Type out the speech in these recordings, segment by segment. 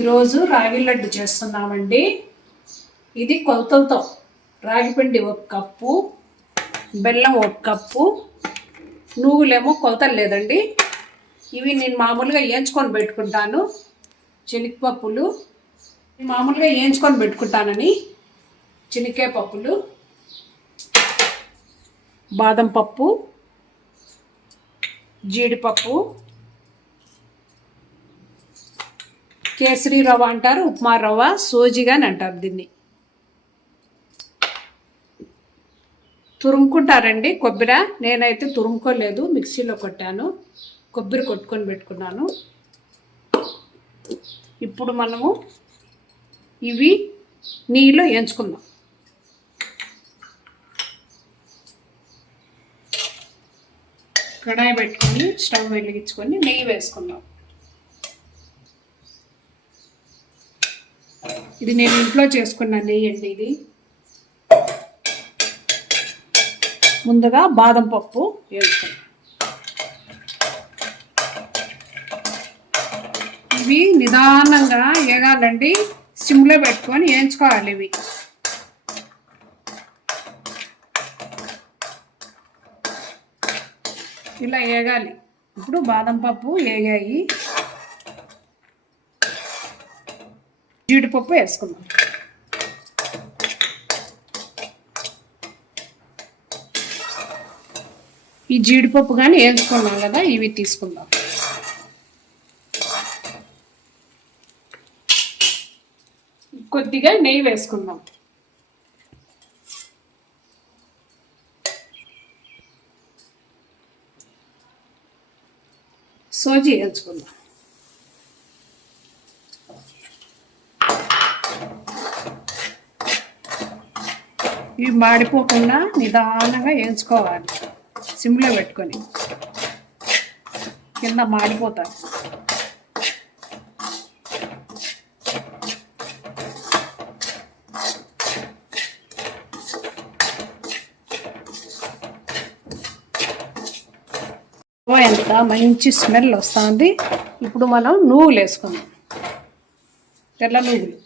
ఈరోజు రాగి లడ్డు చేస్తున్నామండి. ఇది కొలతలతో రాగిపిండి 1 కప్పు, బెల్లం 1 కప్పు, నువ్వులేమో కొలతలు లేదండి. ఇవి నేను మామూలుగా వేయించుకొని పెట్టుకుంటాను. శనగపప్పులు మామూలుగా వేయించుకొని పెట్టుకుంటానని శనగకాయ పప్పులు, బాదం పప్పు, జీడిపప్పు, కేసరి రవ్వ అంటారు, ఉప్మా రవ్వ, సోజిగా అని అంటారు దీన్ని. తురుముకుంటారండి కొబ్బరి. నేనైతే తురుముకోలేదు, మిక్సీలో కొట్టాను. కొబ్బరి కొట్టుకొని పెట్టుకున్నాను. ఇప్పుడు మనము ఇవి నెయ్యిలో వేయించుకుందాం. కడాయి పెట్టుకొని స్టవ్ వెలిగించుకొని నెయ్యి వేసుకుందాం. ఇది నేను ఇంట్లో చేసుకున్న నెయ్యి అండి. ఇది ముందుగా బాదం పప్పు వేసుకుందాం. ఇవి నిదానంగా వేగాలండి, సిమ్లో పెట్టుకొని వేయించుకోవాలి. ఇవి ఇలా వేగాలి. ఇప్పుడు బాదం పప్పు వేగాయి, జీడిపప్పు వేసుకుందాం. ఈ జీడిపప్పు కానీ వేసుకున్నాం కదా, ఇవి తీసుకుందాం. కొద్దిగా నెయ్యి వేసుకుందాం. సోజీ వేసుకుందాం. ఇవి మాడిపోకుండా నిదానంగా వేయించుకోవాలి, సిమ్లో పెట్టుకొని. కింద మాడిపోతాయి. ఎంత మంచి స్మెల్ వస్తుంది. ఇప్పుడు మనం నువ్వులు వేసుకుందాం, తెల్ల నువ్వులు.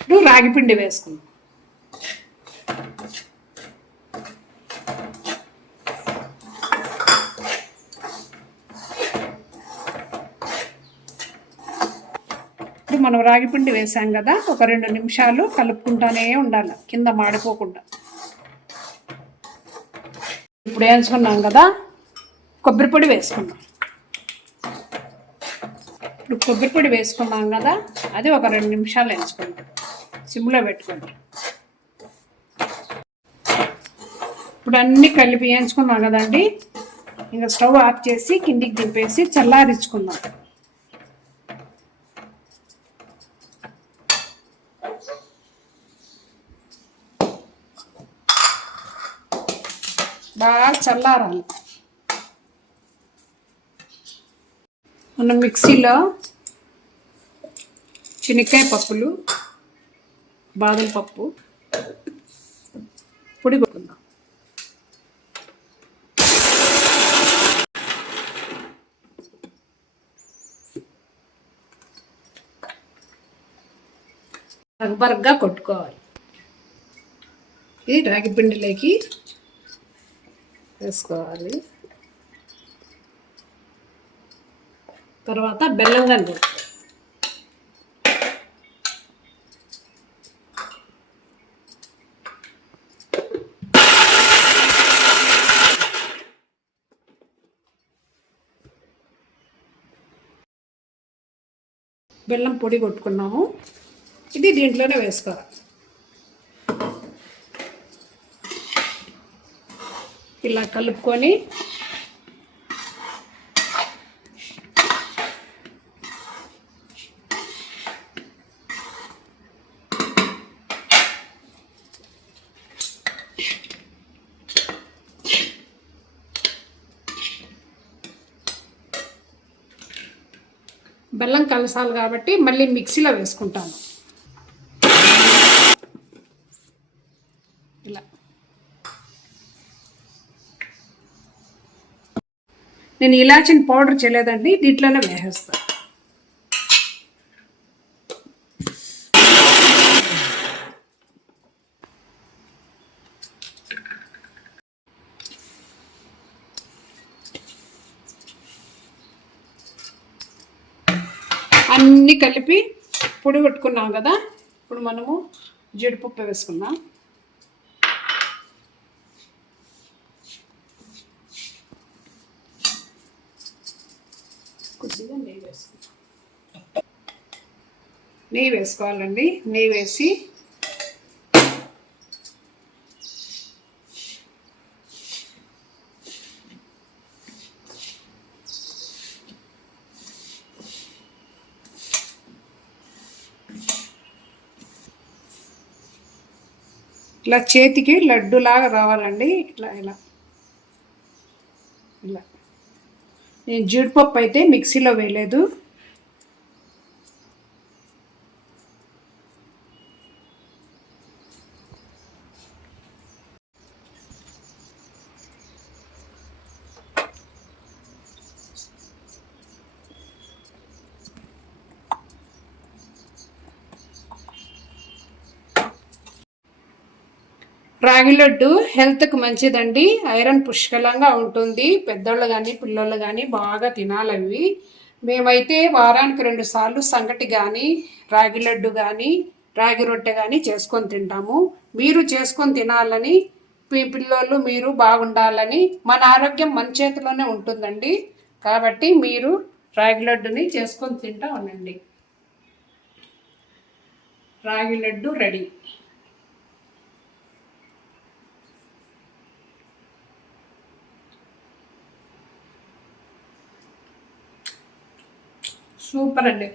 ఇప్పుడు రాగిపిండి వేసుకుందాం. ఇప్పుడు మనం రాగిపిండి వేసాం కదా, ఒక 2 నిమిషాలు కలుపుకుంటానే ఉండాలి, కింద మాడిపోకుండా. ఇప్పుడు వేయించుకున్నాం కదా, కొబ్బరి పొడి వేసుకున్నాం. ఇప్పుడు కొబ్బరి పొడి వేసుకున్నాం కదా, అది ఒక 2 నిమిషాలు వేయించుకుంటాం, సిమ్లో పెట్టుకుంటాం. ఇప్పుడు అన్నీ కలిపి వేయించుకున్నాం కదండి, ఇంకా స్టవ్ ఆఫ్ చేసి కిందికి దింపేసి చల్లారించుకుందాం. బాగా చల్లారాలి. మనం మిక్సీలో శనగకాయ పప్పులు, బాదం పప్పు పొడి కొట్టుకుందాం. బరగ్గా కొట్టుకోవాలి. ఇది రాగి పిండిలోకి వేసుకోవాలి. తర్వాత బెల్లం కానీ బెల్లం పొడి కొట్టుకున్నాము. ఇది దీంట్లోనే వేసుకోవాలి. ఇలా కలుపుకొని బెల్లం కలసాలి కాబట్టి మళ్ళీ మిక్సీలో వేసుకుంటాను. ఇలా నేను ఇలాచిని పౌడర్ చేయలేదండి, దీంట్లోనే వేసేస్తాను. అన్నీ కలిపి పొడి కొట్టుకున్నాం కదా, ఇప్పుడు మనము జీడిపప్పు వేసుకుందాం. కొద్దిగా నెయ్యి వేసుకుందాం. నెయ్యి వేసుకోవాలండి. నెయ్యి వేసి ఇలా చేతికి లడ్డులాగా రావాలండి. ఇట్లా ఇలా ఇలా. నేను జీడిపప్పు అయితే మిక్సీలో వేయలేదు. రాగి లడ్డు హెల్త్కి మంచిదండి. ఐరన్ పుష్కలంగా ఉంటుంది. పెద్దోళ్ళు కానీ పిల్లోళ్ళు కానీ బాగా తినాలి అవి. మేమైతే వారానికి 2 సార్లు సంగటి కానీ, రాగి లడ్డు కానీ, రాగి రొట్టె కానీ చేసుకొని తింటాము. మీరు చేసుకొని తినాలని, పిల్లోళ్ళు మీరు బాగుండాలని, మన ఆరోగ్యం మన చేతిలోనే ఉంటుందండి. కాబట్టి మీరు రాగి లడ్డుని చేసుకొని తింటా ఉండండి. రాగి లడ్డు రెడీ. సూపర్ అండి.